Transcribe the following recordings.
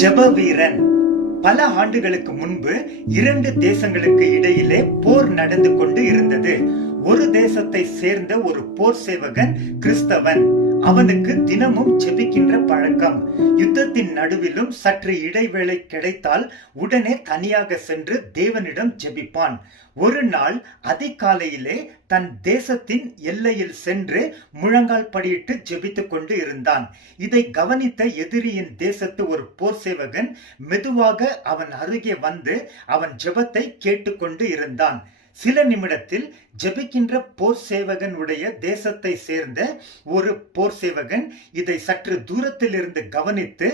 ஜெப வீரன். பல ஆண்டுகளுக்கு முன்பு இரண்டு தேசங்களுக்கு இடையிலே போர் நடந்து கொண்டு இருந்தது. ஒரு தேசத்தை சேர்ந்த ஒரு போர் சேவகன் கிறிஸ்தவன். அவனுக்கு தினமும் ஜெபிக்கின்ற பழக்கம். யுத்தத்தின் நடுவிலும் சற்று இடைவேளை கிடைத்தால் உடனே தனியாக சென்று தேவனிடம் ஜெபிப்பான். ஒரு நாள் அதிகாலையிலே தன் தேசத்தின் எல்லையில் சென்று முழங்கால் படியிட்டு ஜெபித்துக் கொண்டு இருந்தான். இதை கவனித்த எதிரியின் தேசத்து ஒரு போர் சேவகன் மெதுவாக அவன் அருகே வந்து அவன் ஜெபத்தை கேட்டுக்கொண்டு இருந்தான். சில நிமிடத்தில் ஜெபிக்கின்ற போர் சேவகன் உடைய தேசத்தை சேர்ந்த ஒரு போர் சேவகன் இதை சற்று தூரத்தில் இருந்து கவனித்து,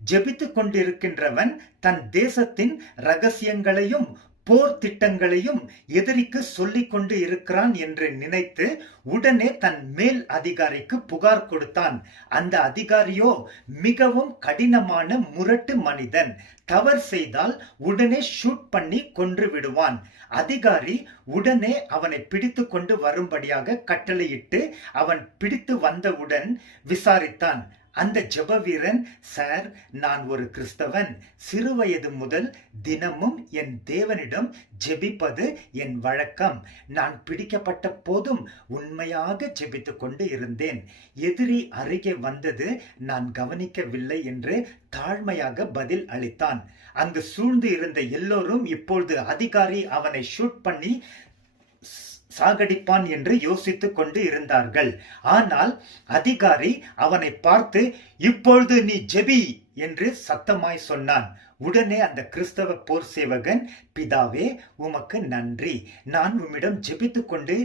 ஜெபித்துக் கொண்டிருக்கின்றவன் தன் தேசத்தின் ரகசியங்களையும் போர் திட்டங்களையும் எதிரிக்கு சொல்லிக் கொண்டு இருக்கிறான் என்று நினைத்து உடனே தன் மேல் அதிகாரிக்கு புகார் கொடுத்தான். அந்த அதிகாரியோ மிகவும் கடினமான முரட்டு மனிதன். தவறு செய்தால் உடனே ஷூட் பண்ணி கொன்று விடுவான். அதிகாரி உடனே அவனை பிடித்து கொண்டு வரும்படியாக கட்டளையிட்டு அவன் பிடித்து வந்தவுடன் விசாரித்தான். அந்த ஜெப வீரன், சார், நான் ஒரு கிறிஸ்தவன். சிறுவயது முதல் தினமும் என் தேவனிடம் ஜெபிப்பது என் வழக்கம். நான் பிடிக்கப்பட்ட போதும் உண்மையாக ஜெபித்துக் கொண்டு இருந்தேன். எதிரி அருகே வந்தது நான் கவனிக்கவில்லை என்று தாழ்மையாக பதில் அளித்தான். அங்கு சூழ்ந்து இருந்த எல்லோரும் இப்பொழுது அதிகாரி அவனை ஷூட் பண்ணி சாகடிப்பான் என்று யோசித்துக் கொண்டு இருந்தார்கள். ஆனால் அதிகாரி அவனை பார்த்து, இப்பொழுது நீ ஜெபி என்று சத்தமாய் சொன்னான். உடனே அந்த கிறிஸ்தவ போர் சேவகன், பிதாவே, உமக்கு நன்றி. நான் உம்மிடம் ஜெபித்துக் கொண்டு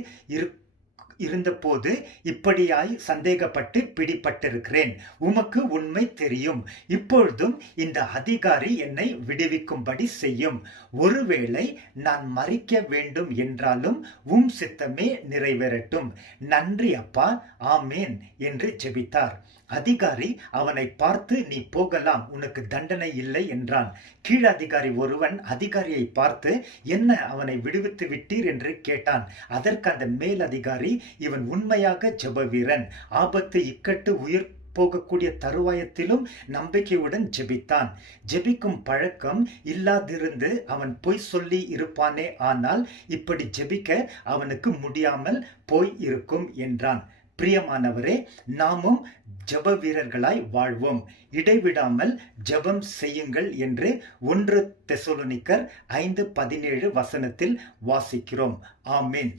இருந்தபோது இப்படியாய் சந்தேகப்பட்டு பிடிபட்டிருக்கிறேன். உமக்கு உண்மை தெரியும். இப்பொழுதும் இந்த அதிகாரி என்னை விடுவிக்கும்படி செய்யும். ஒருவேளை நான் மரிக்க வேண்டும் என்றாலும் உம் சித்தமே நிறைவேறட்டும். நன்றி அப்பா, ஆமேன் என்று ஜெபித்தார். அதிகாரி அவனை பார்த்து, நீ போகலாம், உனக்கு தண்டனை இல்லை என்றான். கீழ் அதிகாரி ஒருவன் அதிகாரியை பார்த்து, என்ன, அவனை விடுவித்து விட்டீர் என்று கேட்டான். அதற்கு அந்த மேல் அதிகாரி, இவன் உண்மையாக ஜெப வீரன். ஆபத்து, இக்கட்டு, உயிர் போகக்கூடிய தருவாயத்திலும் நம்பிக்கையுடன் ஜெபித்தான். ஜெபிக்கும் பழக்கம் இல்லாதிருந்து அவன் பொய் சொல்லி இருப்பானே, ஆனால் இப்படி ஜெபிக்க அவனுக்கு முடியாமல் போய் இருக்கும் என்றான். பிரியமானவரே, நாமும் ஜெப வீரர்களாய் வாழ்வோம். இடைவிடாமல் ஜெபம் செய்யுங்கள் என்று 1 தெசலோனிக்கர் 5:17 வசனத்தில் வாசிக்கிறோம். ஆமேன்.